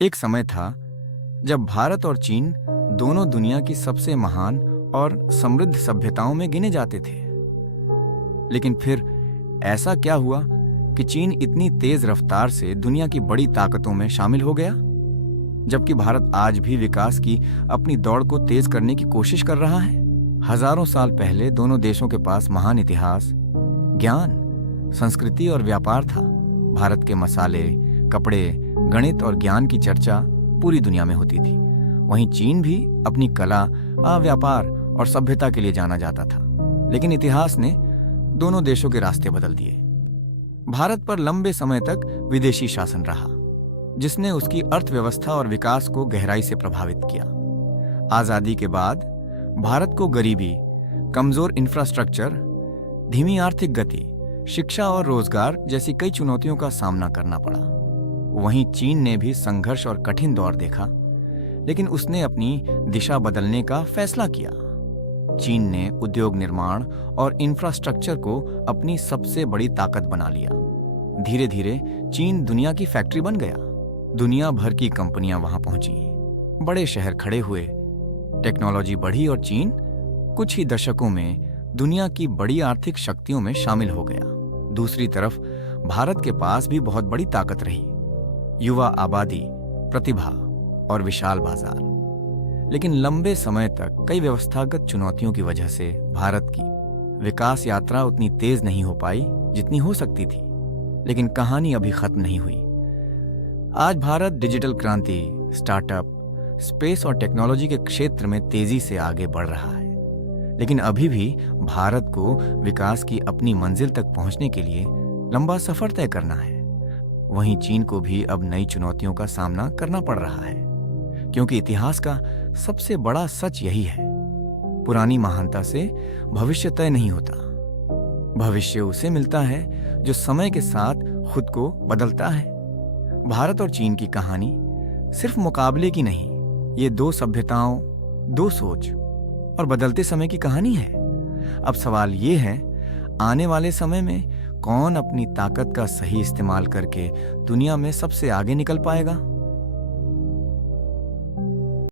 एक समय था जब भारत और चीन दोनों दुनिया की सबसे महान और समृद्ध सभ्यताओं में गिने जाते थे। लेकिन फिर ऐसा क्या हुआ कि चीन इतनी तेज रफ्तार से दुनिया की बड़ी ताकतों में शामिल हो गया, जबकि भारत आज भी विकास की अपनी दौड़ को तेज करने की कोशिश कर रहा है। हजारों साल पहले दोनों देशों के पास महान इतिहास, ज्ञान, संस्कृति और व्यापार था। भारत के मसाले, कपड़े, गणित और ज्ञान की चर्चा पूरी दुनिया में होती थी। वहीं चीन भी अपनी कला, व्यापार और सभ्यता के लिए जाना जाता था। लेकिन इतिहास ने दोनों देशों के रास्ते बदल दिए। भारत पर लंबे समय तक विदेशी शासन रहा, जिसने उसकी अर्थव्यवस्था और विकास को गहराई से प्रभावित किया। आजादी के बाद भारत को गरीबी, कमजोर इंफ्रास्ट्रक्चर, धीमी आर्थिक गति, शिक्षा और रोजगार जैसी कई चुनौतियों का सामना करना पड़ा। वहीं चीन ने भी संघर्ष और कठिन दौर देखा, लेकिन उसने अपनी दिशा बदलने का फैसला किया। चीन ने उद्योग निर्माण और इंफ्रास्ट्रक्चर को अपनी सबसे बड़ी ताकत बना लिया। धीरे धीरे चीन दुनिया की फैक्ट्री बन गया। दुनिया भर की कंपनियां वहां पहुंची, बड़े शहर खड़े हुए, टेक्नोलॉजी बढ़ी और चीन कुछ ही दशकों में दुनिया की बड़ी आर्थिक शक्तियों में शामिल हो गया। दूसरी तरफ भारत के पास भी बहुत बड़ी ताकत रही, युवा आबादी, प्रतिभा और विशाल बाजार। लेकिन लंबे समय तक कई व्यवस्थागत चुनौतियों की वजह से भारत की विकास यात्रा उतनी तेज नहीं हो पाई जितनी हो सकती थी। लेकिन कहानी अभी खत्म नहीं हुई। आज भारत डिजिटल क्रांति, स्टार्टअप, स्पेस और टेक्नोलॉजी के क्षेत्र में तेजी से आगे बढ़ रहा है। लेकिन अभी भी भारत को विकास की अपनी मंजिल तक पहुंचने के लिए लंबा सफर तय करना है। वहीं चीन को भी अब नई चुनौतियों का सामना करना पड़ रहा है, क्योंकि इतिहास का सबसे बड़ा सच यही है, पुरानी महानता से भविष्य तय नहीं होता। भविष्य उसे मिलता है जो समय के साथ खुद को बदलता है। भारत और चीन की कहानी सिर्फ मुकाबले की नहीं, ये दो सभ्यताओं, दो सोच और बदलते समय की कहानी है। अब सवाल ये है, आने वाले समय में कौन अपनी ताकत का सही इस्तेमाल करके दुनिया में सबसे आगे निकल पाएगा।